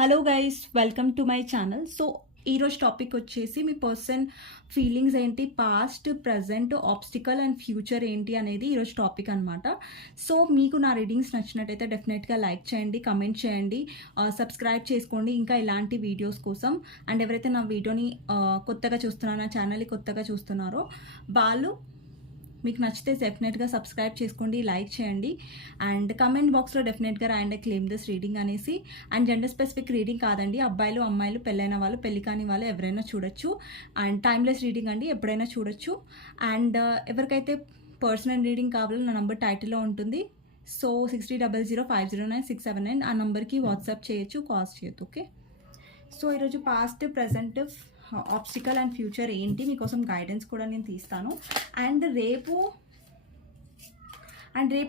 Hello guys, welcome to my channel. So ఈరోజు topic వచ్చేసి మీ person feelings ఏంటి, past, present, obstacle and future ఏంటి అనేది ఈరోజు టాపిక్ అనమాట. సో మీకు నా రీడింగ్స్ నచ్చినట్టయితే డెఫినెట్గా లైక్ చేయండి, కమెంట్ చేయండి, సబ్స్క్రైబ్ చేసుకోండి ఇంకా ఇలాంటి వీడియోస్ కోసం. అండ్ ఎవరైతే నా వీడియోని కొత్తగా చూస్తున్నారో, నా ఛానల్ని కొత్తగా చూస్తున్నారో వాళ్ళు మీకు నచ్చితే డెఫినెట్గా సబ్స్క్రైబ్ చేసుకోండి, లైక్ చేయండి అండ్ కమెంట్ బాక్స్లో డెఫినెట్గా రాయండి క్లెయిమ్ దిస్ రీడింగ్ అనేసి. అండ్ జెండర్ స్పెసిఫిక్ రీడింగ్ కాదండి, అబ్బాయిలు అమ్మాయిలు, పెళ్ళైన వాళ్ళు పెళ్లి కాని వాళ్ళు ఎవరైనా చూడొచ్చు. అండ్ టైమ్లెస్ రీడింగ్ అండి, ఎప్పుడైనా చూడొచ్చు. అండ్ ఎవరికైతే పర్సనల్ రీడింగ్ కావాలో నా నంబర్ టైటిల్లో ఉంటుంది. సో 6000509679 ఆ నంబర్కి వాట్సాప్ చేయొచ్చు, కాల్స్ చేయొచ్చు. ఓకే, సో ఈరోజు past, present, obstacle and future ఏంటి మీకోసం గైడెన్స్ కూడా నేను తీస్తాను. అండ్ రేపు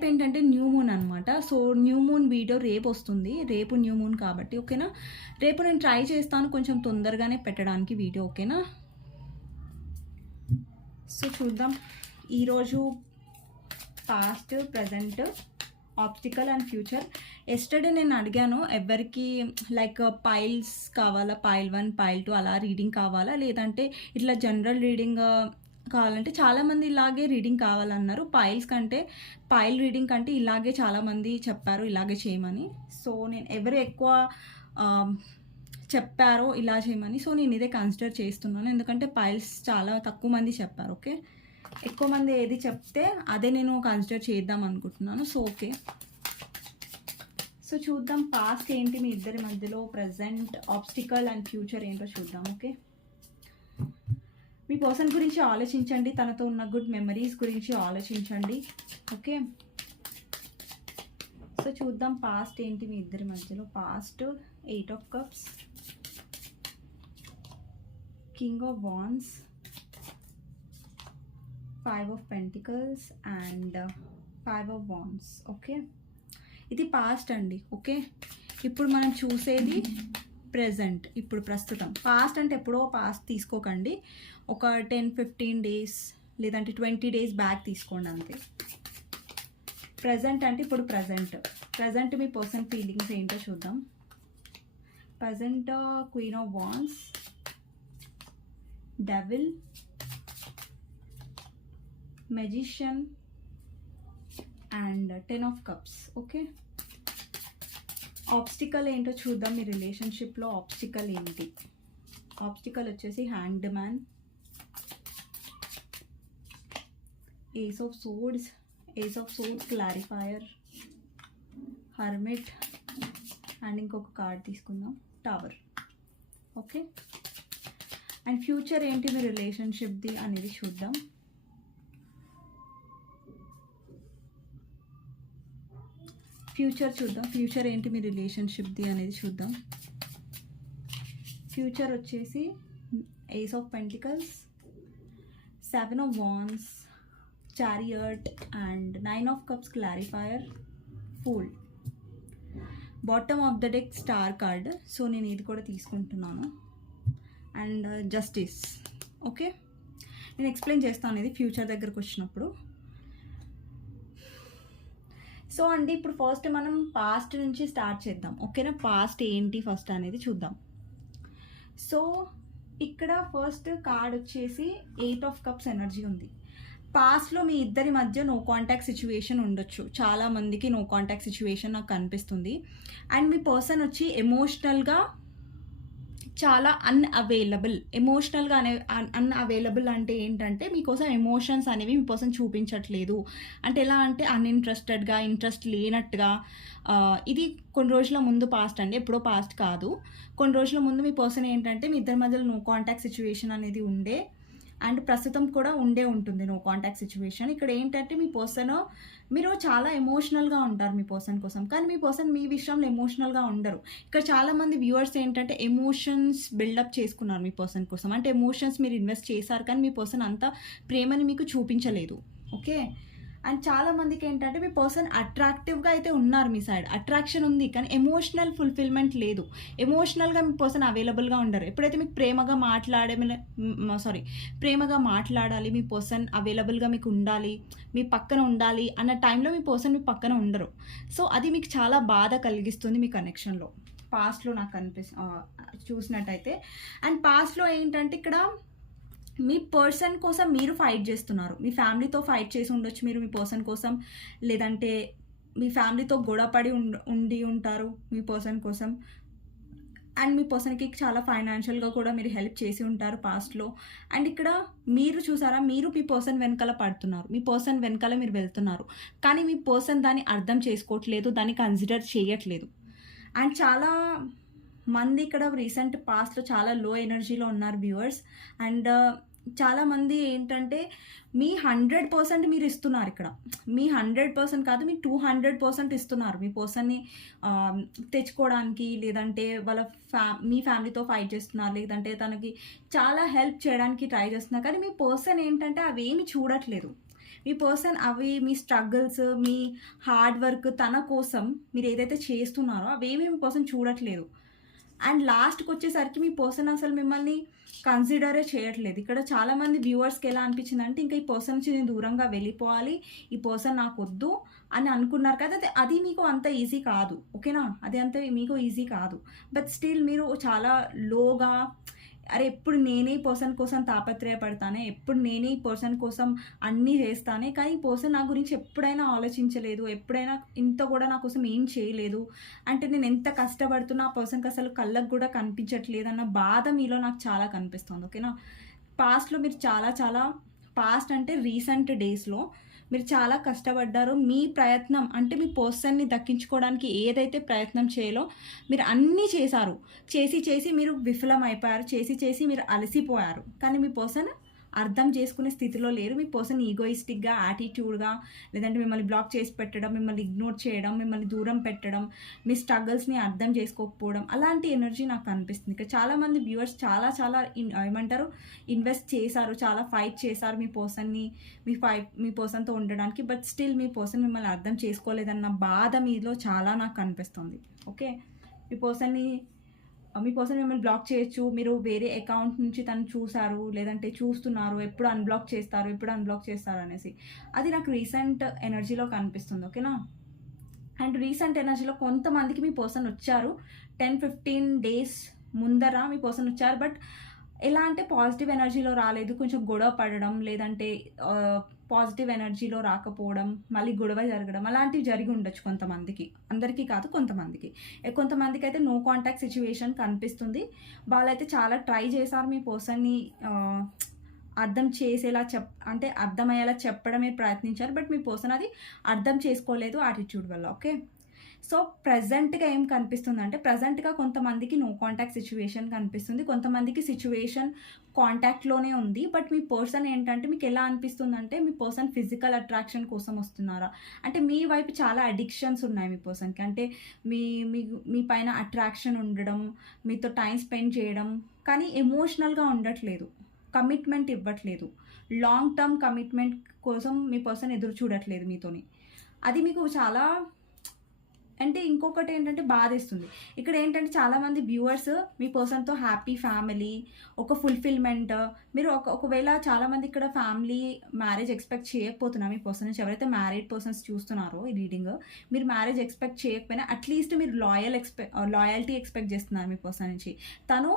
ఏంటంటే న్యూ మూన్ అనమాట. సో న్యూ మూన్ వీడియో రేపు వస్తుంది, రేపు న్యూ మూన్ కాబట్టి ఓకేనా. రేపు నేను ట్రై చేస్తాను కొంచెం తొందరగానే పెట్టడానికి వీడియో, ఓకేనా. సో చూద్దాం ఈరోజు past, present, obstacle and future. Yesterday నేను అడిగాను ఎవరికి లైక్ పైల్స్ కావాలా, పైల్ 1 పైల్ 2 అలా రీడింగ్ కావాలా, లేదంటే ఇట్లా జనరల్ రీడింగ్ కావాలంటే చాలామంది ఇలాగే రీడింగ్ కావాలన్నారు. పైల్ రీడింగ్ కంటే ఇలాగే చాలామంది చెప్పారు ఇలాగే చేయమని. సో నేను ఎవరు ఎక్కువ చెప్పారో ఇలా చేయమని, సో నేను ఇదే కన్సిడర్ చేస్తున్నాను. ఎందుకంటే పైల్స్ చాలా తక్కువ మంది చెప్పారు. ఓకే, ఎక్కువ మంది ఏది చెప్తే అదే నేను కన్సిడర్ చేద్దాం అనుకుంటున్నాను. సో ఓకే, సో చూద్దాం పాస్ట్ ఏంటి మీ ఇద్దరి మధ్యలో, ప్రజెంట్, ఆబ్స్టికల్ అండ్ ఫ్యూచర్ ఏంటో చూద్దాం. ఓకే, మీ పర్సన్ గురించి ఆలోచించండి, తనతో ఉన్న గుడ్ మెమరీస్ గురించి ఆలోచించండి. ఓకే, సో చూద్దాం పాస్ట్ ఏంటి మీ ఇద్దరి మధ్యలో. Past 8 of Cups, King of Wands, 5 of Pentacles and 5 of Wands. Okay, ఇది పాస్ట్ అండి. ఓకే, ఇప్పుడు మనం చూసేది ప్రెజెంట్, ఇప్పుడు ప్రస్తుతం. పాస్ట్ అంటే ఎప్పుడో పాస్ట్ తీసుకోకండి, ఒక 10-15 days లేదంటే 20 days బ్యాక్ తీసుకోండి అంతే. ప్రజెంట్ అంటే ఇప్పుడు ప్రజెంట్ మీ పర్సన్ ఫీలింగ్స్ ఏంటో చూద్దాం. Present queen of wands, devil, magician and 10 of Cups. Okay, obstacle ఏంటో చూద్దాం. మీ రిలేషన్షిప్లో ఆబ్స్టికల్ ఏంటి? ఆబ్స్టికల్ వచ్చేసి hanged man, ace of swords, clarifier, hermit and ఇంకొక కార్డ్ తీసుకుందాం, టవర్. ఓకే, అండ్ ఫ్యూచర్ ఏంటి మీ రిలేషన్షిప్ది అనేది చూద్దాం. ఫ్యూచర్ ఏంటి మీ రిలేషన్షిప్ది అనేది చూద్దాం. ఫ్యూచర్ వచ్చేసి ace of pentacles, 7 of Wands, chariot and 9 of Cups, clarifier, fool. Bottom of the deck star card. So నేను ఇది కూడా తీసుకుంటున్నాను అండ్ జస్టిస్. ఓకే, నేను ఎక్స్ప్లెయిన్ చేస్తాను ఇది ఫ్యూచర్ దగ్గరకు వచ్చినప్పుడు. సో అండి ఇప్పుడు ఫస్ట్ మనం పాస్ట్ నుంచి స్టార్ట్ చేద్దాం. ఓకేనా, పాస్ట్ ఏంటి ఫస్ట్ అనేది చూద్దాం. సో ఇక్కడ ఫస్ట్ కార్డ్ వచ్చేసి 8 of Cups ఎనర్జీ ఉంది. పాస్ట్లో మీ ఇద్దరి మధ్య నో కాంటాక్ట్ సిచ్యువేషన్ ఉండొచ్చు, చాలా మందికి నో కాంటాక్ట్ సిచ్యువేషన్ నాకు కనిపిస్తుంది. అండ్ మీ పర్సన్ వచ్చి ఎమోషనల్గా చాలా అన్అవైలబుల్. ఎమోషనల్గా అన్అవైలబుల్ అంటే ఏంటంటే మీకోసం ఎమోషన్స్ అనేవి మీ పర్సన్ చూపించట్లేదు. అంటే ఎలా అంటే అన్ఇంట్రెస్టెడ్గా, ఇంట్రెస్ట్ లేనట్టుగా. ఇది కొన్ని రోజుల ముందు పాస్ట్ అండి, ఎప్పుడో పాస్ట్ కాదు. కొన్ని రోజుల ముందు మీ పర్సన్ ఏంటంటే మీ ఇద్దరి మధ్యలో నో కాంటాక్ట్ సిచ్యువేషన్ అనేది ఉండే, అండ్ ప్రస్తుతం కూడా ఉంటుంది నో కాంటాక్ట్ సిచ్యువేషన్. ఇక్కడ ఏంటంటే మీ పర్సన్, మీరు చాలా ఎమోషనల్గా ఉంటారు మీ పర్సన్ కోసం, కానీ మీ పర్సన్ మీ విషయంలో ఎమోషనల్గా ఉండరు. ఇక్కడ చాలామంది వ్యూవర్స్ ఏంటంటే ఎమోషన్స్ బిల్డప్ చేసుకున్నారు మీ పర్సన్ కోసం, అంటే ఎమోషన్స్ మీరు ఇన్వెస్ట్ చేశారు కానీ మీ పర్సన్ అంత ప్రేమని మీకు చూపించలేదు. ఓకే, అండ్ చాలా మందికి ఏంటంటే మీ పర్సన్ అట్రాక్టివ్గా అయితే ఉన్నారు, మీ సైడ్ అట్రాక్షన్ ఉంది, కానీ ఎమోషనల్ ఫుల్ఫిల్మెంట్ లేదు. ఎమోషనల్గా మీ పర్సన్ అవైలబుల్గా ఉండరు. ఎప్పుడైతే మీకు ప్రేమగా మాట్లాడాలి, మీ పర్సన్ అవైలబుల్గా మీకు ఉండాలి, మీ పక్కన ఉండాలి అన్న టైంలో మీ పర్సన్ మీ పక్కన ఉండరు. సో అది మీకు చాలా బాధ కలిగిస్తుంది మీ కనెక్షన్లో, పాస్ట్లో నాకు చూసినట్టయితే. అండ్ పాస్ట్లో ఏంటంటే ఇక్కడ మీ పర్సన్ కోసం మీరు ఫైట్ చేస్తున్నారు. మీ ఫ్యామిలీతో ఫైట్ చేసి ఉండొచ్చు మీరు మీ పర్సన్ కోసం, లేదంటే మీ ఫ్యామిలీతో గొడవపడి ఉండి ఉంటారు మీ పర్సన్ కోసం. అండ్ మీ పర్సన్కి చాలా ఫైనాన్షియల్గా కూడా మీరు హెల్ప్ చేసి ఉంటారు పాస్ట్లో. అండ్ ఇక్కడ మీరు చూసారా, మీరు మీ పర్సన్ వెనకాల పడుతున్నారు, మీ పర్సన్ వెనకాల మీరు వెళ్తున్నారు, కానీ మీ పర్సన్ దాన్ని అర్థం చేసుకోవట్లేదు, దాన్ని కన్సిడర్ చేయట్లేదు. అండ్ చాలా మంది ఇక్కడ రీసెంట్ పాస్ట్లో చాలా లో ఎనర్జీలో ఉన్నారు వ్యూవర్స్. అండ్ చాలామంది ఏంటంటే మీ 100% మీరు ఇస్తున్నారు ఇక్కడ, మీ 100% కాదు, మీ 200% ఇస్తున్నారు మీ పర్సన్ని తెచ్చుకోవడానికి, లేదంటే మీ ఫ్యామిలీతో ఫైట్ చేస్తున్నారు, లేదంటే తనకి చాలా హెల్ప్ చేయడానికి ట్రై చేస్తున్నారు. కానీ మీ పర్సన్ ఏంటంటే అవేమి చూడట్లేదు. మీ పర్సన్ మీ స్ట్రగుల్స్, మీ హార్డ్ వర్క్, తన కోసం మీరు ఏదైతే చేస్తున్నారో అవేమి మీ పర్సన్ చూడట్లేదు. అండ్ లాస్ట్కి వచ్చేసరికి మీ పర్సన్ అసలు మిమ్మల్ని కన్సిడరే చేయట్లేదు. ఇక్కడ చాలామంది వ్యూవర్స్కి ఎలా అనిపించింది అంటే ఇంకా ఈ పర్సన్ నుంచి నేను దూరంగా వెళ్ళిపోవాలి, ఈ పర్సన్ నాకు వద్దు అని అనుకున్నారు కదా. అది మీకు అంత ఈజీ కాదు, ఓకేనా, అది అంత మీకు ఈజీ కాదు. బట్ స్టిల్ మీరు చాలా లోగా, అరే ఎప్పుడు నేనే ఈ పర్సన్ కోసం తాపత్రయపడతానే, ఎప్పుడు నేనే ఈ పర్సన్ కోసం అన్నీ చేస్తానే, కానీ ఈ పర్సన్ నా గురించి ఎప్పుడైనా ఆలోచించలేదు, ఎప్పుడైనా ఇంత కూడా నా కోసం ఏం చేయలేదు, అంటే నేను ఎంత కష్టపడుతున్నా ఆ పర్సన్కి అసలు కళ్ళకు కూడా కనిపించట్లేదు అన్న బాధ మీలో నాకు చాలా కనిపిస్తుంది, ఓకేనా. పాస్ట్లో మీరు చాలా పాస్ట్ అంటే రీసెంట్ డేస్లో మీరు చాలా కష్టపడ్డారు. మీ ప్రయత్నం అంటే మీ పర్సన్ని దక్కించుకోవడానికి ఏదైతే ప్రయత్నం చేయాలో మీరు అన్నీ చేశారు, చేసి మీరు విఫలం అయిపోయారు, చేసి మీరు అలసిపోయారు. కానీ మీ పర్సన్ అర్థం చేసుకునే స్థితిలో లేరు. మీ పర్సన్ ఈగోయిస్టిక్గా, యాటిట్యూడ్గా, లేదంటే మిమ్మల్ని బ్లాక్ చేసి పెట్టడం, మిమ్మల్ని ఇగ్నోర్ చేయడం, మిమ్మల్ని దూరం పెట్టడం, మీ స్ట్రగల్స్ని అర్థం చేసుకోకపోవడం, అలాంటి ఎనర్జీ నాకు అనిపిస్తుంది. ఇక్కడ చాలామంది వ్యూవర్స్ చాలా ఏమంటారు ఇన్వెస్ట్ చేశారు, చాలా ఫైట్ చేశారు మీ పర్సన్ని, మీ పర్సన్తో ఉండడానికి. బట్ స్టిల్ మీ పర్సన్ మిమ్మల్ని అర్థం చేసుకోలేదన్న బాధ మీలో చాలా నాకు కనిపిస్తుంది, ఓకే. మీ పర్సన్ మిమ్మల్ని బ్లాక్ చేయొచ్చు, మీరు వేరే అకౌంట్ నుంచి తను చూసారు, లేదంటే చూస్తున్నారు, ఎప్పుడు అన్బ్లాక్ చేస్తారు అనేసి. అది నాకు రీసెంట్ ఎనర్జీలో కనిపిస్తుంది, ఓకేనా. అండ్ రీసెంట్ ఎనర్జీలో కొంతమందికి మీ పర్సన్ వచ్చారు, 10-15 days ముందర మీ పర్సన్ వచ్చారు. బట్ ఎలా అంటే పాజిటివ్ ఎనర్జీలో రాలేదు, కొంచెం గొడవ పడడం, లేదంటే పాజిటివ్ ఎనర్జీలో రాకపోవడం, మళ్ళీ గొడవ జరగడం, అలాంటివి జరిగి ఉండొచ్చు కొంతమందికి, అందరికీ కాదు కొంతమందికి. కొంతమందికి అయితే నో కాంటాక్ట్ సిచ్యువేషన్ కనిపిస్తుంది. వాళ్ళైతే చాలా ట్రై చేశారు మీ పర్సన్ని అర్థం చేసేలా అంటే అర్థమయ్యేలా చెప్పడమే ప్రయత్నించారు. బట్ మీ పర్సన్ అది అర్థం చేసుకోలేదు యాటిట్యూడ్ వల్ల, ఓకే. సో ప్రజెంట్గా ఏం కనిపిస్తుంది అంటే, ప్రజెంట్గా కొంతమందికి నో కాంటాక్ట్ సిచ్యువేషన్ కనిపిస్తుంది, కొంతమందికి సిచ్యువేషన్ కాంటాక్ట్లోనే ఉంది. బట్ మీ పర్సన్ ఏంటంటే మీకు ఎలా అనిపిస్తుంది అంటే, మీ పర్సన్ ఫిజికల్ అట్రాక్షన్ కోసం వస్తున్నారా అంటే, మీ వైపు చాలా అడిక్షన్స్ ఉన్నాయి మీ పర్సన్కి. అంటే మీ పైన అట్రాక్షన్ ఉండడం, మీతో టైం స్పెండ్ చేయడం, కానీ ఎమోషనల్గా ఉండట్లేదు, కమిట్మెంట్ ఇవ్వట్లేదు, లాంగ్ టర్మ్ కమిట్మెంట్ కోసం మీ పర్సన్ ఎదురు చూడట్లేదు మీతోని. అది మీకు చాలా అంటే ఇంకొకటి ఏంటంటే బాధేస్తుంది. ఇక్కడ ఏంటంటే చాలామంది వ్యూవర్స్ మీ పర్సన్తో హ్యాపీ ఫ్యామిలీ, ఒక ఫుల్ఫిల్మెంట్, మీరు ఒకవేళ చాలామంది ఇక్కడ ఫ్యామిలీ మ్యారేజ్ ఎక్స్పెక్ట్ చేయకపోతున్నా మీ పర్సన్ నుంచి, ఎవరైతే మ్యారీడ్ పర్సన్స్ చూస్తున్నారో ఈ రీడింగ్, మీరు మ్యారేజ్ ఎక్స్పెక్ట్ చేయకపోయినా అట్లీస్ట్ మీరు లాయల్టీ ఎక్స్పెక్ట్ చేస్తున్నారు మీ పర్సన్ నుంచి. తను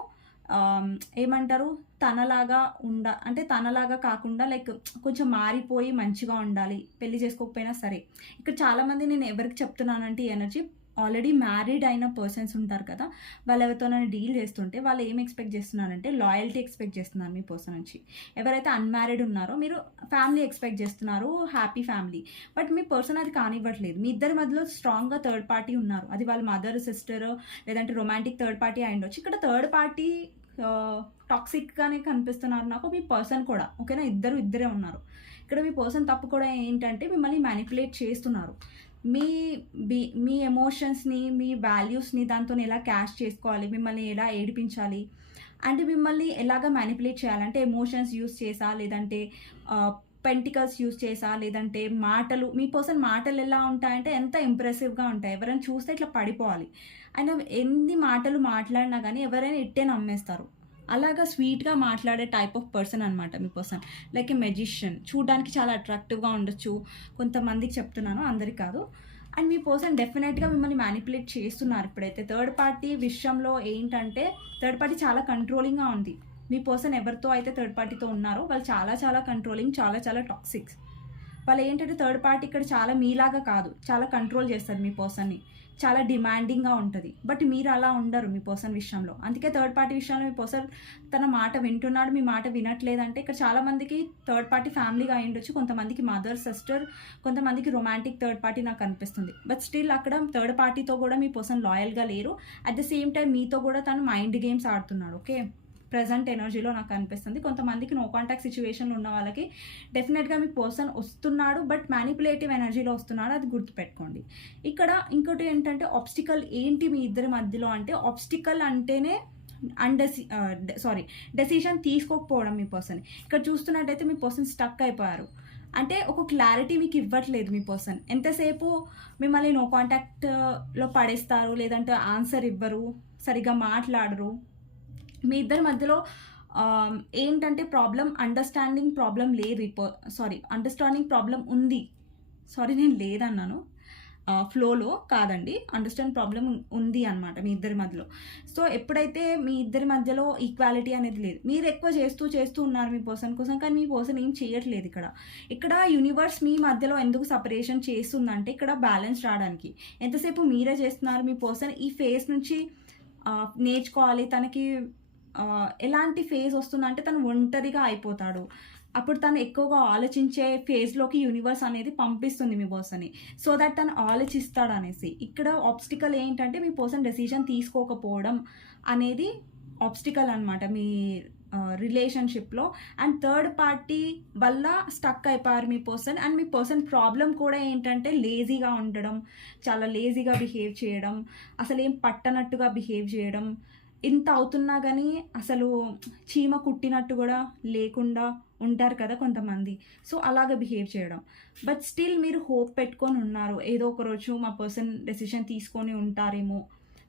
ఏమంటారు తనలాగా కాకుండా లైక్ కొంచెం మారిపోయి మంచిగా ఉండాలి, పెళ్లి చేసుకోకపోయినా సరే. ఇక్కడ చాలామంది నేను ఎవరికి చెప్తున్నానంటే ఈ ఎనర్జీ ఆల్రెడీ మ్యారీడ్ అయిన పర్సన్స్ ఉంటారు కదా, వాళ్ళు ఎవరితోనైనా డీల్ చేస్తుంటే వాళ్ళు ఏం ఎక్స్పెక్ట్ చేస్తున్నారంటే లాయల్టీ ఎక్స్పెక్ట్ చేస్తున్నారు మీ పర్సన్ నుంచి. ఎవరైతే అన్మ్యారీడ్ ఉన్నారో మీరు ఫ్యామిలీ ఎక్స్పెక్ట్ చేస్తున్నారు, happy family. But me person అది కానివ్వట్లేదు. మీ ఇద్దరి మధ్యలో స్ట్రాంగ్గా థర్డ్ పార్టీ ఉన్నారు, అది వాళ్ళ మదర్, సిస్టర్, లేదంటే రొమాంటిక్ థర్డ్ పార్టీ అయి ఉండొచ్చు. ఇక్కడ థర్డ్ పార్టీ టాక్సిక్గానే కనిపిస్తున్నారు నాకు, మీ పర్సన్ కూడా, ఓకేనా. ఇద్దరే ఉన్నారు ఇక్కడ. మీ పర్సన్ తప్పు కూడా ఏంటంటే మిమ్మల్ని మ్యానిపులేట్ చేస్తున్నారు. మీ ఎమోషన్స్ని, మీ వాల్యూస్ని దాంతో ఎలా క్యాష్ చేసుకోవాలి, మిమ్మల్ని ఎలా ఏడిపించాలి, అంటే మిమ్మల్ని ఎలాగ మ్యానిపులేట్ చేయాలంటే ఎమోషన్స్ యూస్ చేసా, లేదంటే పెంటికల్స్ యూస్ చేసా, లేదంటే మాటలు, మీ పర్సన్ మాటలు ఎలా ఉంటాయంటే ఎంత ఇంప్రెసివ్గా ఉంటాయి, ఎవరైనా చూస్తే ఇట్లా పడిపోవాలి. ఆయన ఎన్ని మాటలు మాట్లాడినా కానీ ఎవరైనా ఇట్టే నమ్మేస్తారు. అలాగా స్వీట్గా మాట్లాడే టైప్ ఆఫ్ పర్సన్ అనమాట మీ పర్సన్. లైక్ ఏ మెజిషియన్, చూడడానికి చాలా అట్రాక్టివ్గా ఉండొచ్చు, కొంతమందికి చెప్తున్నాను, అందరికి కాదు. అండ్ మీ పర్సన్ డెఫినెట్గా మిమ్మల్ని మ్యానిపులేట్ చేస్తున్నారు ఇప్పుడైతే. థర్డ్ పార్టీ విషయంలో ఏంటంటే థర్డ్ పార్టీ చాలా కంట్రోలింగ్గా ఉంది. మీ పర్సన్ ఎవరితో అయితే థర్డ్ పార్టీతో ఉన్నారో వాళ్ళు చాలా చాలా కంట్రోలింగ్, చాలా చాలా టాక్సిక్స్. వాళ్ళు ఏంటంటే థర్డ్ పార్టీ ఇక్కడ చాలా మీలాగా కాదు, చాలా కంట్రోల్ చేస్తారు మీ పర్సన్ని, చాలా డిమాండింగ్గా ఉంటుంది. బట్ మీరు అలా ఉండరు మీ పర్సన్ విషయంలో. అందుకే థర్డ్ పార్టీ విషయంలో మీ పర్సన్ తన మాట వింటున్నాడు, మీ మాట వినట్లేదంటే ఇక్కడ చాలామందికి థర్డ్ పార్టీ ఫ్యామిలీగా అయి ఉండొచ్చు, కొంతమందికి మదర్, సిస్టర్, కొంతమందికి రొమాంటిక్ థర్డ్ పార్టీ నాకు అనిపిస్తుంది. బట్ స్టిల్ అక్కడ థర్డ్ పార్టీతో కూడా మీ పర్సన్ లాయల్గా లేరు. అట్ ద సేమ్ టైం మీతో కూడా తను మైండ్ గేమ్స్ ఆడుతున్నాడు. ఓకే, ప్రజెంట్ ఎనర్జీలో నాకు అనిపిస్తుంది. కొంతమందికి నో కాంటాక్ట్ సిచ్యువేషన్లో ఉన్న వాళ్ళకి డెఫినెట్గా మీ పర్సన్ వస్తున్నాడు, బట్ మ్యానిపులేటివ్ ఎనర్జీలో వస్తున్నాడు, అది గుర్తుపెట్టుకోండి. ఇక్కడ ఇంకోటి ఏంటంటే ఆబ్స్టికల్ ఏంటి మీ ఇద్దరి మధ్యలో అంటే, ఆబ్స్టికల్ అంటేనే డెసిషన్ తీసుకోకపోవడం మీ పర్సన్. ఇక్కడ చూస్తున్నట్టయితే మీ పర్సన్ స్టక్ అయిపోయారు, అంటే ఒక క్లారిటీ మీకు ఇవ్వట్లేదు మీ పర్సన్. ఎంతసేపు మిమ్మల్ని నో కాంటాక్ట్లో పడేస్తారు, లేదంటే ఆన్సర్ ఇవ్వరు, సరిగ్గా మాట్లాడరు. మీ ఇద్దరి మధ్యలో ఏంటంటే ప్రాబ్లం, అండర్స్టాండింగ్ ప్రాబ్లం లేదు. అండర్స్టాండింగ్ ప్రాబ్లం ఉంది. నేను లేదన్నాను, ఫ్లోలో కాదండి, అండర్స్టాండ్ ప్రాబ్లం ఉంది అనమాట మీ ఇద్దరి మధ్యలో. సో ఎప్పుడైతే మీ ఇద్దరి మధ్యలో ఈక్వాలిటీ అనేది లేదు, మీరు ఎక్కువ చేస్తూ ఉన్నారు మీ పర్సన్ కోసం, కానీ మీ పర్సన్ ఏం చేయట్లేదు. ఇక్కడ యూనివర్స్ మీ మధ్యలో ఎందుకు సపరేషన్ చేస్తుందంటే ఇక్కడ బ్యాలెన్స్ రావడానికి. ఎంతసేపు మీరే చేస్తున్నారు, మీ పర్సన్ ఈ ఫేస్ నుంచి నేర్చుకోవాలి. తనకి ఎలాంటి ఫేజ్ వస్తుందంటే తను ఒంటరిగా అయిపోతాడు, అప్పుడు తను ఎక్కువగా ఆలోచించే ఫేజ్లోకి యూనివర్స్ అనేది పంపిస్తుంది మీ పర్సన్ని, సో దట్ తను ఆలోచిస్తాడు అనేసి. ఇక్కడ ఆబ్స్టికల్ ఏంటంటే మీ పర్సన్ డెసిషన్ తీసుకోకపోవడం అనేది ఆబ్స్టికల్ అనమాట మీ రిలేషన్షిప్లో. అండ్ థర్డ్ పార్టీ వల్ల స్టక్ అయిపోయారు మీ పర్సన్. అండ్ మీ పర్సన్ ప్రాబ్లం కూడా ఏంటంటే లేజీగా ఉండడం, చాలా లేజీగా బిహేవ్ చేయడం, అసలు ఏం పట్టనట్టుగా బిహేవ్ చేయడం, ఇంత అవుతున్నా కానీ అసలు చీమ కుట్టినట్టు కూడా లేకుండా ఉంటారు కదా కొంతమంది, సో అలాగ బిహేవ్ చేయడం. బట్ స్టిల్ మీరు హోప్ పెట్టుకొని ఉన్నారు, ఏదో ఒక రోజు మా పర్సన్ డెసిషన్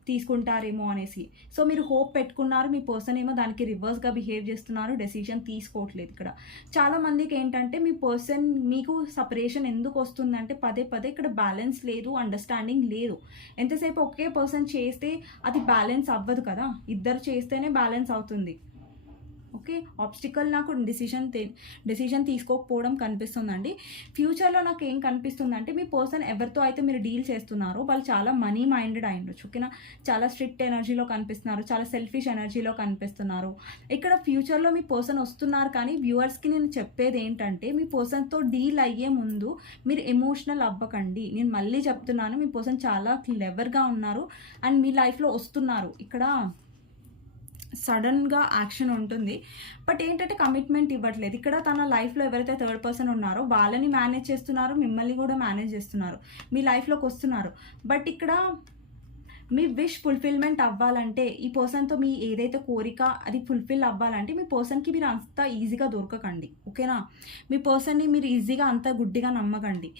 తీసుకుంటారేమో అనేసి. సో మీరు హోప్ పెట్టుకున్నారు, మీ పర్సన్ ఏమో దానికి రివర్స్గా బిహేవ్ చేస్తున్నారు, డెసిషన్ తీసుకోవట్లేదు. ఇక్కడ చాలామందికి ఏంటంటే మీ పర్సన్ మీకు సపరేషన్ ఎందుకు వస్తుందంటే పదే ఇక్కడ బ్యాలెన్స్ లేదు, అండర్స్టాండింగ్ లేదు. ఎంతసేపు ఒకే పర్సన్ చేస్తే అది బ్యాలెన్స్ అవ్వదు కదా, ఇద్దరు చేస్తేనే బ్యాలెన్స్ అవుతుంది. ఓకే, ఆబ్స్టికల్ నాకు డెసిషన్ తీసుకోకపోవడం కనిపిస్తుందండి. ఫ్యూచర్లో నాకు ఏం కనిపిస్తుందంటే మీ పర్సన్ ఎవరితో అయితే మీరు డీల్ చేస్తున్నారో వాళ్ళు చాలా మనీ మైండెడ్ అయి ఉండొచ్చు. ఓకేనా, చాలా స్ట్రిక్ట్ ఎనర్జీలో కనిపిస్తున్నారు, చాలా సెల్ఫిష్ ఎనర్జీలో కనిపిస్తున్నారు. ఇక్కడ ఫ్యూచర్లో మీ పర్సన్ వస్తున్నారు, కానీ వ్యూవర్స్కి నేను చెప్పేది ఏంటంటే మీ పర్సన్తో డీల్ అయ్యే ముందు మీరు ఎమోషనల్ అవ్వకండి. నేను మళ్ళీ చెప్తున్నాను, మీ పర్సన్ చాలా క్లెవర్గా ఉన్నారు అండ్ మీ లైఫ్లో వస్తున్నారు. ఇక్కడ సడన్గా యాక్షన్ ఉంటుంది, బట్ ఏంటంటే కమిట్మెంట్ ఇవ్వట్లేదు. ఇక్కడ తన లైఫ్లో ఎవరైతే థర్డ్ పర్సన్ ఉన్నారో వాళ్ళని మేనేజ్ చేస్తున్నారు, మిమ్మల్ని కూడా మేనేజ్ చేస్తున్నారు, మీ లైఫ్లోకి వస్తున్నారు. బట్ ఇక్కడ మీ విష్ ఫుల్ఫిల్మెంట్ అవ్వాలంటే, ఈ పర్సన్తో మీ ఏదైతే కోరిక అది ఫుల్ఫిల్ అవ్వాలంటే మీ పర్సన్కి మీరు అంత ఈజీగా దొరకకండి. ఓకేనా, మీ పర్సన్ని మీరు ఈజీగా అంత గుడ్డిగా నమ్మకండి.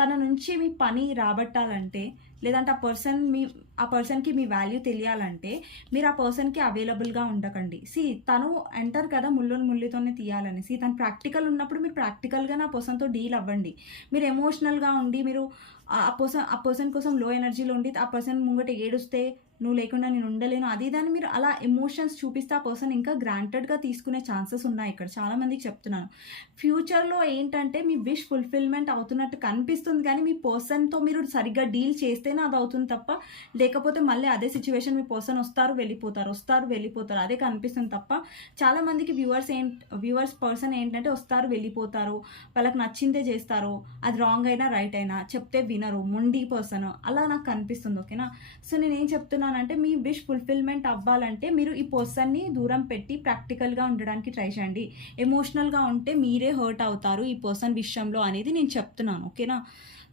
తన నుంచి మీ పని రాబట్టాలంటే, లేదంటే ఆ పర్సన్కి మీ వాల్యూ తెలియాలంటే మీరు ఆ పర్సన్కి అవైలబుల్గా ఉండకండి. తను అంటారు కదా ముళ్ళుతోనే తీయాలని. తను ప్రాక్టికల్ ఉన్నప్పుడు మీరు ప్రాక్టికల్గా నా పర్సన్తో డీల్ అవ్వండి. మీరు ఎమోషనల్గా ఉండి మీరు ఆ పర్సన్ కోసం లో ఎనర్జీలో ఉండి ఆ పర్సన్ ముంగట ఏడుస్తే నువ్వు లేకుండా నేను ఉండలేను అది దాన్ని మీరు అలా ఎమోషన్స్ చూపిస్తే ఆ పర్సన్ ఇంకా గ్రాంటెడ్గా తీసుకునే ఛాన్సెస్ ఉన్నాయి. ఇక్కడ చాలామందికి చెప్తున్నాను, ఫ్యూచర్లో ఏంటంటే మీ విష్ ఫుల్ఫిల్మెంట్ అవుతున్నట్టు కనిపిస్తుంది, కానీ మీ పర్సన్తో మీరు సరిగ్గా డీల్ చేస్తేనే అది అవుతుంది తప్ప, లేకపోతే మళ్ళీ అదే సిచ్యువేషన్ మీ పర్సన్ వస్తారు వెళ్ళిపోతారు అదే కనిపిస్తుంది తప్ప. చాలామందికి వ్యూవర్స్ పర్సన్ ఏంటంటే వస్తారు వెళ్ళిపోతారు, వాళ్ళకి నచ్చిందే చేస్తారు, అది రాంగ్ అయినా రైట్ అయినా చెప్తే వినరు, మొండి పర్సన్ అలా నాకు కనిపిస్తుంది. ఓకేనా, సో నేనేం చెప్తున్నానంటే మీ విష్ ఫుల్ఫిల్మెంట్ అవ్వాలంటే మీరు ఈ పర్సన్ని దూరం పెట్టి ప్రాక్టికల్గా ఉండడానికి ట్రై చేయండి. ఎమోషనల్గా ఉంటే మీరే హర్ట్ అవుతారు ఈ పర్సన్ విషయంలో అనేది నేను చెప్తున్నాను. ఓకేనా,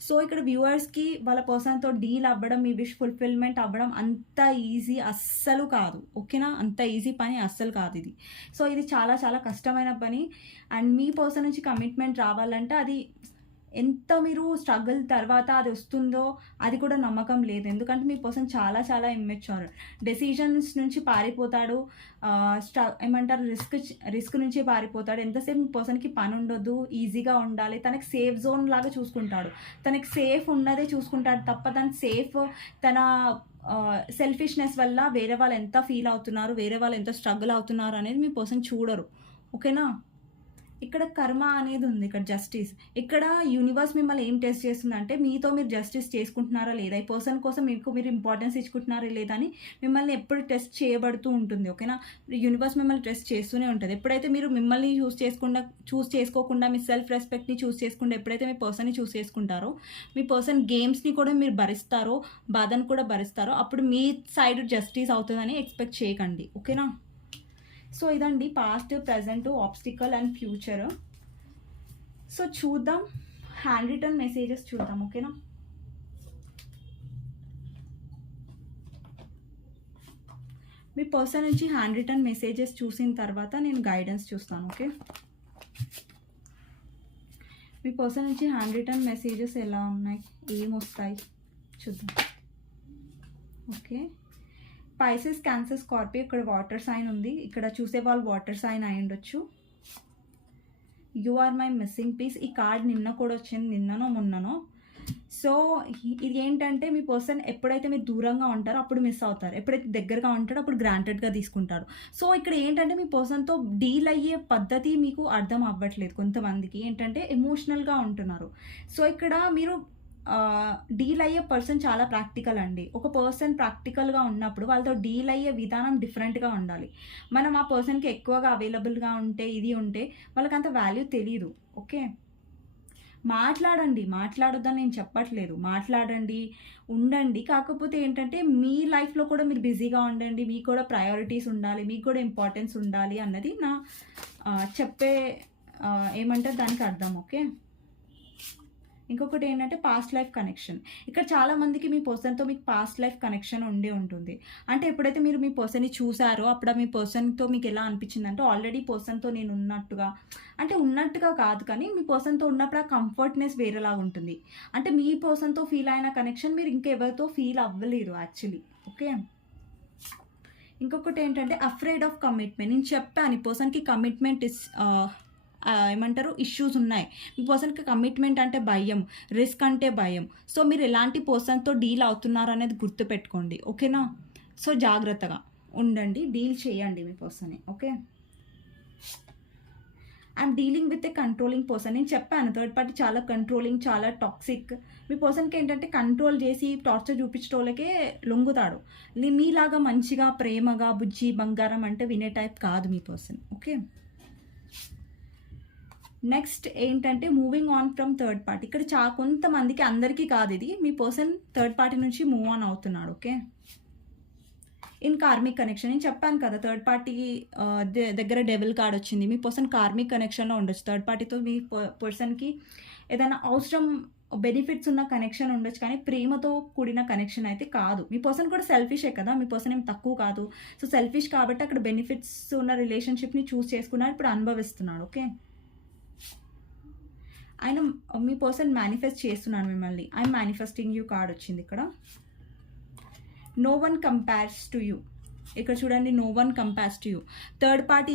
సో ఇక్కడ వ్యూవర్స్కి వాళ్ళ పర్సన్తో డీల్ అవ్వడం, మీ విష్ ఫుల్ఫిల్మెంట్ అవ్వడం అంత ఈజీ అస్సలు కాదు. ఓకేనా, అంత ఈజీ పని అస్సలు కాదు ఇది. సో ఇది చాలా చాలా కష్టమైన పని. అండ్ మీ పర్సన్ నుంచి కమిట్మెంట్ రావాలంటే అది ఎంత మీరు స్ట్రగుల్ తర్వాత అది వస్తుందో అది కూడా నమ్మకం లేదు. ఎందుకంటే మీ పర్సన్ చాలా చాలా ఇమ్మెచ్యూర్, డెసిషన్స్ నుంచి పారిపోతాడు, ఏమంటారు రిస్క్ నుంచి పారిపోతాడు. ఎంతసేపు మీ పర్సన్కి పని ఉండొద్దు, ఈజీగా ఉండాలి, తనకి సేఫ్ జోన్ లాగా చూసుకుంటాడు. తనకి సేఫ్ ఉన్నదే చూసుకుంటాడు తప్ప తనకి సేఫ్ తన సెల్ఫిష్నెస్ వల్ల వేరే వాళ్ళు ఎంత ఫీల్ అవుతున్నారు, వేరే వాళ్ళు ఎంత స్ట్రగుల్ అవుతున్నారు అనేది మీ పర్సన్ చూడరు. ఓకేనా, ఇక్కడ కర్మ అనేది ఉంది, ఇక్కడ జస్టిస్. ఇక్కడ యూనివర్స్ మిమ్మల్ని ఏం టెస్ట్ చేస్తుందంటే మీతో మీరు జస్టిస్ చేసుకుంటున్నారా లేదా, ఈ పర్సన్ కోసం మీరు ఇంపార్టెన్స్ ఇచ్చుకుంటున్నారా లేదా అని మిమ్మల్ని ఎప్పుడు టెస్ట్ చేయబడుతూ ఉంటుంది. ఓకేనా, యూనివర్స్ మిమ్మల్ని టెస్ట్ చేస్తూనే ఉంటుంది. ఎప్పుడైతే మీరు మిమ్మల్ని చూస్ చేసుకోకుండా మీ సెల్ఫ్ రెస్పెక్ట్ని చూస్ చేసుకుంటే, ఎప్పుడైతే మీ పర్సన్ని చూస్ చేసుకుంటారో, మీ పర్సన్ గేమ్స్ని కూడా మీరు భరిస్తారో, బాధను కూడా భరిస్తారో, అప్పుడు మీ సైడ్ జస్టిస్ అవుతుందని ఎక్స్పెక్ట్ చేయకండి. ఓకేనా, సో ఇదండి past, present, obstacle and future. So చూద్దాం, హ్యాండ్ రిటర్న్ మెసేజెస్ చూద్దాం. ఓకేనా, మీ పర్సన్ నుంచి హ్యాండ్ రిటర్న్ మెసేజెస్ చూసిన తర్వాత నేను గైడెన్స్ చూస్తాను. ఓకే, మీ పర్సన్ నుంచి హ్యాండ్ రిటర్న్ మెసేజెస్ ఎలా ఉన్నాయి, ఏమొస్తాయి చూద్దాం. ఓకే, పైసెస్, క్యాన్సర్, స్కార్పియో, ఇక్కడ వాటర్ సైన్ ఉంది. ఇక్కడ చూసే వాళ్ళు వాటర్ సైన్ అయి ఉండొచ్చు. You are my missing piece, ఈ కార్డ్ నిన్న కూడా వచ్చింది, నిన్ననో మొన్ననో. సో ఇది ఏంటంటే మీ పర్సన్ ఎప్పుడైతే మీరు దూరంగా ఉంటారో అప్పుడు మిస్ అవుతారు, ఎప్పుడైతే దగ్గరగా ఉంటారో అప్పుడు గ్రాంటెడ్గా తీసుకుంటారు. సో ఇక్కడ ఏంటంటే మీ పర్సన్తో డీల్ అయ్యే పద్ధతి మీకు అర్థం అవ్వట్లేదు. కొంతమందికి ఏంటంటే ఎమోషనల్గా ఉంటున్నారు. సో ఇక్కడ మీరు డీల్ అయ్యే పర్సన్ చాలా ప్రాక్టికల్ అండి. ఒక పర్సన్ ప్రాక్టికల్గా ఉన్నప్పుడు వాళ్ళతో డీల్ అయ్యే విధానం డిఫరెంట్గా ఉండాలి. మనం ఆ పర్సన్కి ఎక్కువగా అవైలబుల్గా ఉంటే, ఇది ఉంటే వాళ్ళకి అంత వాల్యూ తెలియదు. ఓకే, మాట్లాడొద్దని నేను చెప్పట్లేదు, మాట్లాడండి, ఉండండి. కాకపోతే ఏంటంటే మీ లైఫ్లో కూడా మీరు బిజీగా ఉండండి, మీకు కూడా ప్రయారిటీస్ ఉండాలి, మీకు కూడా ఇంపార్టెన్స్ ఉండాలి అన్నది నా చెప్పే ఏమంటారు దానికి అర్థం. ఓకే, ఇంకొకటి ఏంటంటే పాస్ట్ లైఫ్ కనెక్షన్. ఇక్కడ చాలా మందికి మీ పర్సన్తో మీకు పాస్ట్ లైఫ్ కనెక్షన్ ఉండే ఉంటుంది. అంటే ఎప్పుడైతే మీరు మీ పర్సన్ని చూసారో అప్పుడు మీ పర్సన్తో మీకు ఎలా అనిపించింది అంటే, ఆల్రెడీ పర్సన్తో నేను ఉన్నట్టుగా కాదు, కానీ మీ పర్సన్తో ఉన్నప్పుడు ఆ కంఫర్ట్నెస్ వేరేలా ఉంటుంది. అంటే మీ పర్సన్తో ఫీల్ అయిన కనెక్షన్ మీరు ఇంకెవరితో ఫీల్ అవ్వలేరు యాక్చువల్లీ. ఓకే, ఇంకొకటి ఏంటంటే అఫ్రేడ్ ఆఫ్ కమిట్మెంట్. నేను చెప్పాను ఈ పర్సన్కి కమిట్మెంట్ ఏమంటారు ఇష్యూస్ ఉన్నాయి. మీ పర్సన్కి కమిట్మెంట్ అంటే భయం, రిస్క్ అంటే భయం. సో మీరు ఎలాంటి పర్సన్తో డీల్ అవుతున్నారు అనేది గుర్తుపెట్టుకోండి. ఓకేనా, సో జాగ్రత్తగా ఉండండి, డీల్ చేయండి మీ పర్సన్ని. Okay, I'm dealing with a controlling person. నేను చెప్పాను థర్డ్ పార్టీ చాలా కంట్రోలింగ్, చాలా టాక్సిక్. మీ పర్సన్కి ఏంటంటే కంట్రోల్ చేసి టార్చర్ చూపించటోళ్ళకే లొంగుతాడు. మీలాగా మంచిగా ప్రేమగా బుజ్జి బంగారం అంటే వినే టైప్ కాదు మీ పర్సన్. ఓకే, నెక్స్ట్ ఏంటంటే moving on from third party. ఇక్కడ కొంతమందికి, అందరికీ కాదు ఇది, మీ పర్సన్ థర్డ్ పార్టీ నుంచి మూవ్ ఆన్ అవుతున్నాడు. Okay, in karmic connection. నేను చెప్పాను కదా థర్డ్ పార్టీ దగ్గర డెవిల్ కార్డ్ వచ్చింది. మీ పర్సన్ కార్మిక్ కనెక్షన్లో ఉండొచ్చు. థర్డ్ పార్టీతో మీ పర్సన్కి ఏదైనా అవసరం, బెనిఫిట్స్ ఉన్న కనెక్షన్ ఉండొచ్చు, కానీ ప్రేమతో కూడిన కనెక్షన్ అయితే కాదు. మీ పర్సన్ కూడా సెల్ఫిషే కదా, మీ పర్సన్ ఏం తక్కువ కాదు. సో సెల్ఫిష్ కాబట్టి అక్కడ బెనిఫిట్స్ ఉన్న రిలేషన్షిప్ని చూస్ చేసుకున్నాడు, ఇప్పుడు అనుభవిస్తున్నాడు. ఓకే, ఆయన మీ పర్సన్ మేనిఫెస్ట్ చేస్తున్నాను మిమ్మల్ని. ఐఎమ్ మేనిఫెస్టింగ్ యూ కార్డ్ వచ్చింది ఇక్కడ. No one compares to you. ఇక్కడ చూడండి, no one compares to you. Third party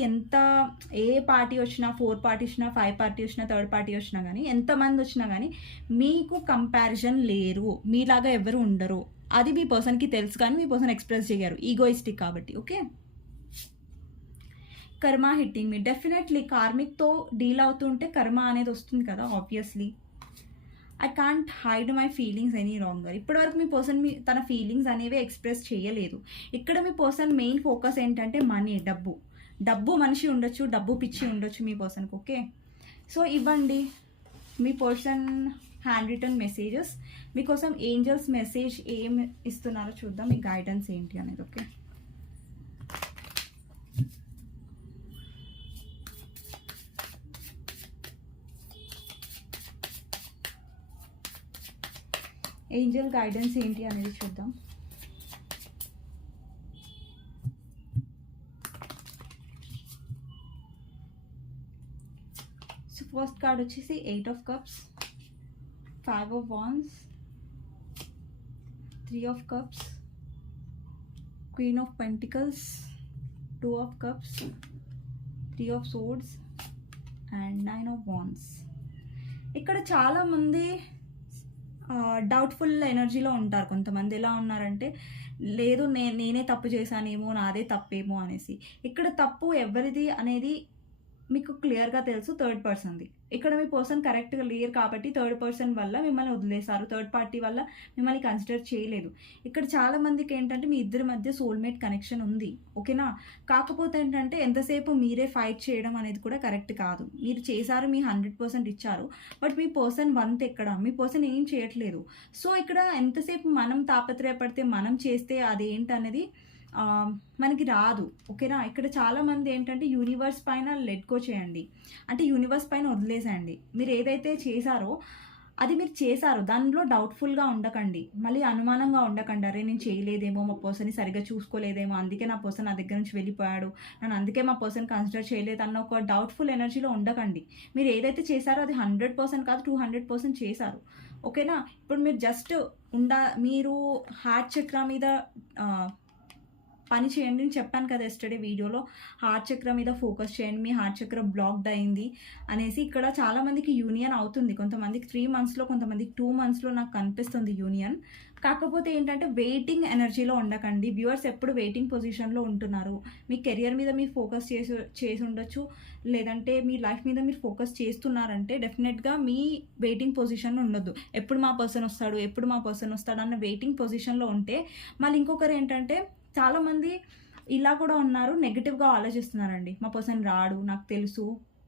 ఏ పార్టీ వచ్చినా, 4 పార్టీ వచ్చినా, 5 పార్టీ వచ్చినా, థర్డ్ పార్టీ వచ్చినా కానీ, ఎంతమంది వచ్చినా కానీ మీకు కంపారిజన్ లేరు, మీలాగా ఎవరు ఉండరు. అది మీ పర్సన్కి తెలుసు, కానీ మీ పర్సన్ ఎక్స్ప్రెస్ చేయరు, ఈగోయిస్టిక్ కాబట్టి. ఓకే, కర్మ హిట్టింగ్ మీ. డెఫినెట్లీ కార్మిక్తో డీల్ అవుతుంటే కర్మ అనేది వస్తుంది కదా, obviously. I can't hide my feelings any longer. ఇప్పటివరకు మీ పర్సన్ తన ఫీలింగ్స్ అనేవి ఎక్స్ప్రెస్ చేయలేదు. ఇక్కడ మీ పర్సన్ మెయిన్ ఫోకస్ ఏంటంటే మనీ, డబ్బు మనిషి ఉండొచ్చు, డబ్బు పిచ్చి ఉండొచ్చు మీ పర్సన్కి. ఓకే, సో ఇవ్వండి మీ పర్సన్ హ్యాండ్ రిటర్న్ మెసేజెస్. మీకోసం ఏంజల్స్ మెసేజ్ ఏం ఇస్తున్నారో చూద్దాం, మీ గైడెన్స్ ఏంటి అనేది. ఓకే, ఏంజల్ గైడెన్స్ ఏంటి అనేది చూద్దాం. సో ఫస్ట్ కార్డ్ వచ్చేసి 8 of Cups, 5 of Wands, 3 of Cups, Queen of Pentacles, 2 of Cups, 3 of Swords and 9 of Wands. ఇక్కడ చాలామంది డౌట్ఫుల్ ఎనర్జీలో ఉంటారు. కొంతమంది ఎలా ఉన్నారంటే లేదు నేనే తప్పు చేశానేమో, నాదే తప్పేమో అనేసి. ఇక్కడ తప్పు ఎవరిది అనేది మీకు క్లియర్గా తెలుసు, థర్డ్ పర్సన్ది. ఇక్కడ మీ పర్సన్ కరెక్ట్గా లేరు కాబట్టి థర్డ్ పర్సన్ వల్ల మిమ్మల్ని వదిలేశారు, థర్డ్ పార్టీ వల్ల మిమ్మల్ని కన్సిడర్ చేయలేదు. ఇక్కడ చాలా మందికి ఏంటంటే మీ ఇద్దరి మధ్య సోల్మేట్ కనెక్షన్ ఉంది, ఓకేనా. కాకపోతే ఏంటంటే ఎంతసేపు మీరే ఫైట్ చేయడం అనేది కూడా కరెక్ట్ కాదు. మీరు చేశారు, మీ 100% ఇచ్చారు, బట్ మీ పర్సన్ వంత్ ఎక్కడ, మీ పర్సన్ ఏం చేయట్లేదు. సో ఇక్కడ ఎంతసేపు మనం తాపత్రయపడితే, మనం చేస్తే అదేంటనేది మనకి రాదు, ఓకేనా. ఇక్కడ చాలామంది ఏంటంటే యూనివర్స్ పైన లెట్ గో చేయండి, అంటే యూనివర్స్ పైన వదిలేసేయండి. మీరు ఏదైతే చేశారో అది మీరు చేశారు, దానిలో డౌట్ఫుల్గా ఉండకండి, మళ్ళీ అనుమానంగా ఉండకండి. అరే నేను చేయలేదేమో, మా పర్సన్ని సరిగ్గా చూసుకోలేదేమో, అందుకే నా పర్సన్ నా దగ్గర నుంచి వెళ్ళిపోయాడు, నన్ను అందుకే మా పర్సన్ కన్సిడర్ చేయలేదు అన్న ఒక డౌట్ఫుల్ ఎనర్జీలో ఉండకండి. మీరు ఏదైతే చేశారో అది 100% కాదు, 200% చేశారు, ఓకేనా. ఇప్పుడు మీరు జస్ట్ మీరు హార్ట్ చక్ర మీద పని చేయండి. నేను చెప్పాను కదా ఎస్టర్డే వీడియోలో, హార్ట్ చక్ర మీద ఫోకస్ చేయండి, మీ హార్ట్ చక్ర బ్లాక్డ్ అయింది అనేసి. ఇక్కడ చాలామందికి యూనియన్ అవుతుంది, కొంతమందికి 3 monthsలో, కొంతమందికి 2 monthsలో నాకు కనిపిస్తుంది యూనియన్. కాకపోతే ఏంటంటే వెయిటింగ్ ఎనర్జీలో ఉండకండి. వ్యూవర్స్ ఎప్పుడు వెయిటింగ్ పొజిషన్లో ఉంటున్నారు. మీ కెరియర్ మీద మీరు ఫోకస్ చేసి ఉండొచ్చు, లేదంటే మీ లైఫ్ మీద మీరు ఫోకస్ చేస్తున్నారంటే డెఫినెట్గా మీ వెయిటింగ్ పొజిషన్లో ఉండొద్దు. ఎప్పుడు మా పర్సన్ వస్తాడు, ఎప్పుడు మా పర్సన్ వస్తాడు అన్న వెయిటింగ్ పొజిషన్లో ఉంటే, మళ్ళీ ఇంకొకరు ఏంటంటే చాలామంది ఇలా కూడా ఉన్నారు, నెగిటివ్గా ఆలోచిస్తున్నారండి. మా పర్సన్ రాడు, నాకు తెలుసు,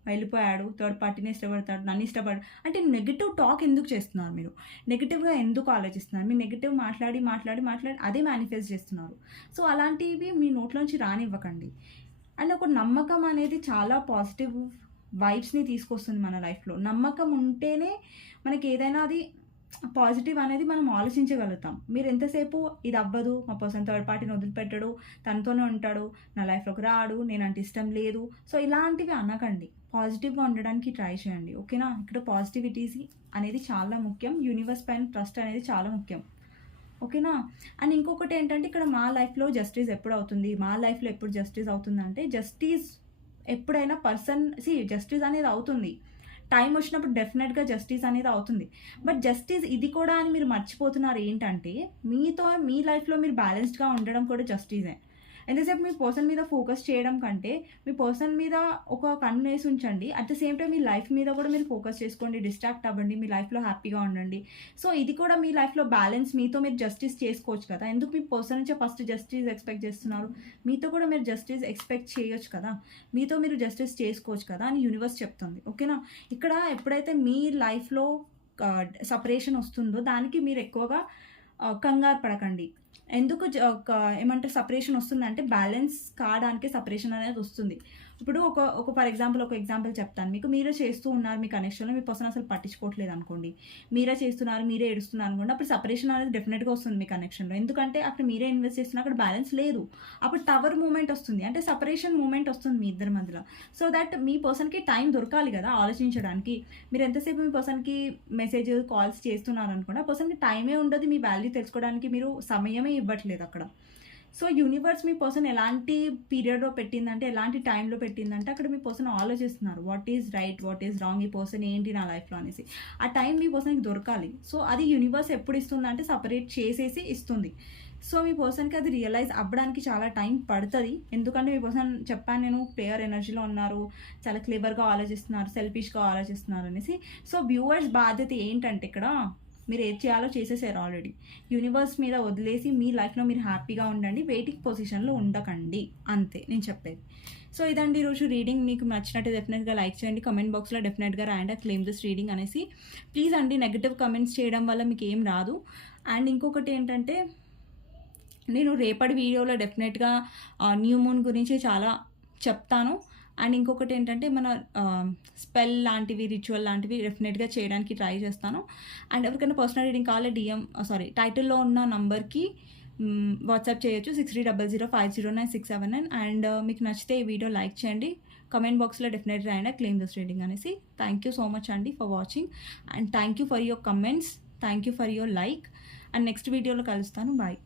వెళ్ళిపోయాడు, థర్డ్ పార్టీని ఇష్టపడతాడు, నన్ను ఇష్టపడు అంటే నెగిటివ్ టాక్ ఎందుకు చేస్తున్నారు? మీరు నెగిటివ్గా ఎందుకు ఆలోచిస్తున్నారు? మీరు నెగిటివ్ మాట్లాడి అదే మేనిఫెస్ట్ చేస్తున్నారు. సో అలాంటివి మీ నోట్లోంచి రానివ్వకండి. అండ్ ఒక నమ్మకం అనేది చాలా పాజిటివ్ వైబ్స్ని తీసుకొస్తుంది మన లైఫ్లో. నమ్మకం ఉంటేనే మనకి ఏదైనా అది పాజిటివ్ అనేది మనం ఆలోచించగలుగుతాం. మీరు ఎంతసేపు ఇది అవ్వదు, మా పర్సన్ థర్డ్ పార్టీని వదిలిపెట్టడు, తనతోనే ఉంటాడు, నా లైఫ్లోకి రాడు, నేనంటే ఇష్టం లేదు, సో ఇలాంటివి అనకండి. పాజిటివ్గా ఉండడానికి ట్రై చేయండి, ఓకేనా. ఇక్కడ పాజిటివిటీస్ అనేది చాలా ముఖ్యం, యూనివర్స్ పైన ట్రస్ట్ అనేది చాలా ముఖ్యం, ఓకేనా. అండ్ ఇంకొకటి ఏంటంటే ఇక్కడ మా లైఫ్లో జస్టిస్ ఎప్పుడు అవుతుంది, మా లైఫ్లో ఎప్పుడు జస్టిస్ అవుతుందంటే, జస్టిస్ ఎప్పుడైనా జస్టిస్ అనేది అవుతుంది, టైం వచ్చినప్పుడు డెఫినెట్గా జస్టిస్ అనేది అవుతుంది. బట్ జస్టిస్ ఇది కూడా అని మీరు మర్చిపోతున్నారు ఏంటంటే, మీ లైఫ్లో మీరు బ్యాలెన్స్డ్గా ఉండడం కూడా జస్టిసే. ఎంతసేపు మీ పర్సన్ మీద ఫోకస్ చేయడం కంటే మీ పర్సన్ మీద ఒక కన్ను వేసి ఉంచండి. At the same time me life మీద కూడా మీరు ఫోకస్ చేసుకోండి, డిస్ట్రాక్ట్ అవ్వండి, మీ లైఫ్లో హ్యాపీగా ఉండండి. సో ఇది కూడా మీ లైఫ్లో బ్యాలెన్స్, మీతో మీరు జస్టిస్ చేసుకోవచ్చు కదా. ఎందుకు మీ పర్సన్ నుంచే ఫస్ట్ జస్టిస్ ఎక్స్పెక్ట్ చేస్తున్నారు? మీతో కూడా మీరు జస్టిస్ ఎక్స్పెక్ట్ చేయొచ్చు కదా, మీతో మీరు జస్టిస్ చేసుకోవచ్చు కదా అని యూనివర్స్ చెప్తుంది, ఓకేనా. ఇక్కడ ఎప్పుడైతే మీ లైఫ్లో సపరేషన్ వస్తుందో దానికి మీరు ఎక్కువగా కంగారు పడకండి. ఎందుకు ఏమంటారు సపరేషన్ వస్తుందంటే, బ్యాలెన్స్ కావడానికి సపరేషన్ అనేది వస్తుంది. ఇప్పుడు ఒక ఫర్ ఎగ్జాంపుల్ ఒక ఎగ్జాంపుల్ చెప్తాను మీకు. మీరే చేస్తూ ఉన్నారు మీ కనెక్షన్లో, మీ పర్సన్ అసలు పట్టించుకోవట్లేదు అనుకోండి, మీరే చేస్తున్నారు, మీరే ఏడుస్తున్నారు అనుకోండి, అప్పుడు సపరేషన్ అనేది డెఫినెట్గా వస్తుంది మీ కనెక్షన్లో. ఎందుకంటే అక్కడ మీరే ఇన్వెస్ట్ చేస్తున్నారు, అక్కడ బ్యాలెన్స్ లేదు, అప్పుడు టవర్ మూమెంట్ వస్తుంది, అంటే సపరేషన్ మూమెంట్ వస్తుంది మీ ఇద్దరి మధ్యలో. సో దట్ మీ పర్సన్కి టైం దొరకాలి కదా ఆలోచించడానికి. మీరు ఎంతసేపు మీ పర్సన్కి మెసేజ్ కాల్స్ చేస్తున్నారు అనుకోండి, ఆ పర్సన్కి టైమే ఉండదు మీ వాల్యూ తెలుసుకోవడానికి, మీరు సమయమే ఇవ్వట్లేదు అక్కడ. సో యూనివర్స్ మీ పర్సన్ ఎలాంటి పీరియడ్లో పెట్టిందంటే, ఎలాంటి టైంలో పెట్టిందంటే అక్కడ మీ పర్సన్ ఆలోచిస్తున్నారు, what is right, what is wrong, ఈ పర్సన్ ఏంటి నా లైఫ్లో అనేసి. ఆ టైం మీ పర్సన్కి దొరకాలి. సో అది యూనివర్స్ ఎప్పుడు ఇస్తుందంటే సపరేట్ చేసేసి ఇస్తుంది. సో మీ పర్సన్కి అది రియలైజ్ అవ్వడానికి చాలా టైం పడుతుంది. ఎందుకంటే మీ పర్సన్ చెప్పాను నేను, ప్లేయర్ ఎనర్జీలో ఉన్నారు, చాలా క్లేవర్గా ఆలోచిస్తున్నారు, సెల్ఫిష్గా ఆలోచిస్తున్నారు అనేసి. సో వ్యూవర్స్ బాధ్యత ఏంటంటే ఇక్కడ మీరు ఏది చేయాలో చేసేసారు ఆల్రెడీ. యూనివర్స్ మీద వదిలేసి మీ లైఫ్లో మీరు హ్యాపీగా ఉండండి, వెయిటింగ్ పొజిషన్లో ఉండకండి, అంతే నేను చెప్పేది. సో ఇదండి ఈరోజు రీడింగ్. మీకు నచ్చినట్టు డెఫినెట్గా లైక్ చేయండి, కమెంట్ బాక్స్లో డెఫినెట్గా రాయండి క్లెయిమ్ దిస్ రీడింగ్ అనేసి. ప్లీజ్ అండి, నెగిటివ్ కమెంట్స్ చేయడం వల్ల మీకు ఏం రాదు. అండ్ ఇంకొకటి ఏంటంటే, నేను రేపటి వీడియోలో డెఫినెట్గా న్యూ మూన్ గురించి చాలా చెప్తాను. అండ్ ఇంకొకటి ఏంటంటే మన స్పెల్ లాంటివి, రిచువల్ లాంటివి డెఫినెట్గా చేయడానికి ట్రై చేస్తాను. అండ్ ఎవరికైనా పర్సనల్ రీడింగ్ కావాలంటే టైటిల్లో ఉన్న నంబర్కి వాట్సాప్ చేయొచ్చు 6300509679. అండ్ మీకు నచ్చితే ఈ వీడియో లైక్ చేయండి, కమెంట్ బాక్స్లో డెఫినెట్గా రాయండి క్లెయిమ్ దిస్ రీడింగ్ అనేసి. థ్యాంక్ యూ సో మచ్ అండి for watching, and thank you for your comments, thank you for your like. And next వీడియోలో కలుస్తాను. బాయ్.